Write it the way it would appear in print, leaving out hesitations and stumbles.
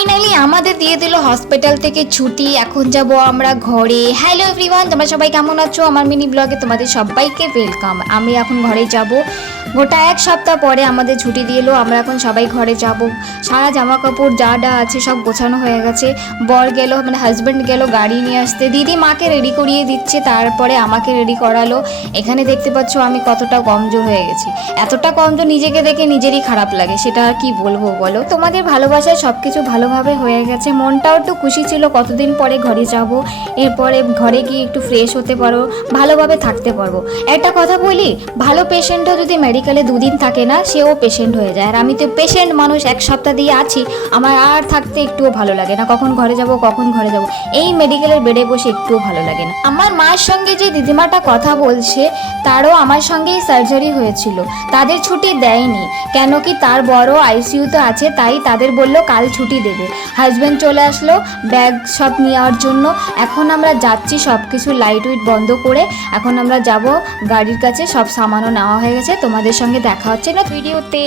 Finally আমাদের দিয়ে দিল হসপিটাল থেকে ছুটি। এখন যাব আমরা ঘরে। হ্যালো এভরিওয়ান, তোমরা সবাই কেমন আছো? আমার মিনি ব্লগে তোমাদের সবাইকে ওয়েলকাম। আমি এখন ঘরে যাব। গোটা এক সপ্তাহ পরে আমাদের ছুটি দিল। আমরা এখন সবাই ঘরে যাব। সারা জামা কাপড় যা আছে সব গোছানো হয়ে গেছে। বর গেল, মানে হাজব্যান্ড গেল গাড়ি নিয়ে আসতে। দিদি মাকে রেডি করিয়ে দিচ্ছে, তারপরে আমাকে রেডি করালো। এখানে দেখতে পাচ্ছ আমি কতটা কমজোর হয়ে গেছি। এতটা কমজোর নিজেকে দেখে নিজেরই খারাপ লাগে, সেটা আর কি বলবো বলো। তোমাদের ভালোবাসায় সব কিছু ভালোভাবে হয়ে গেছে। মনটাও একটু খুশি ছিল, কতদিন পরে ঘরে যাব। এরপরে ঘরে গিয়ে একটু ফ্রেশ হতে পারো, ভালোভাবে থাকতে পারবো। একটা কথা বলি, ভালো পেশেন্টও যদি মেডিকেলে দুদিন থাকে না, সেও পেশেন্ট হয়ে যায়। আর আমি তো পেশেন্ট মানুষ, এক সপ্তাহ দিয়ে আছি। আমার আর থাকতে একটুও ভালো লাগে না। কখন ঘরে যাব কখন ঘরে যাব, এই মেডিকেলের বেডে বসে একটুও ভালো লাগে না। আমার মায়ের সঙ্গে যে দিদিমাটা কথা বলছে, তারও আমার সঙ্গেই সার্জারি হয়েছিল। তাদের ছুটি দেয়নি, কেন কি তার বড় আইসিইউতে আছে, তাই তাদের বলল কাল ছুটি দেবে। হাজব্যান্ড চলে আসলো ব্যাগ সব নেওয়ার জন্য। এখন আমরা যাচ্ছি, সব কিছু লাইট উইট বন্ধ করে এখন আমরা যাব গাড়ির কাছে। সব সামানও নেওয়া হয়ে গেছে। তোমাদের সঙ্গে দেখা হচ্ছে না ভিডিওতে।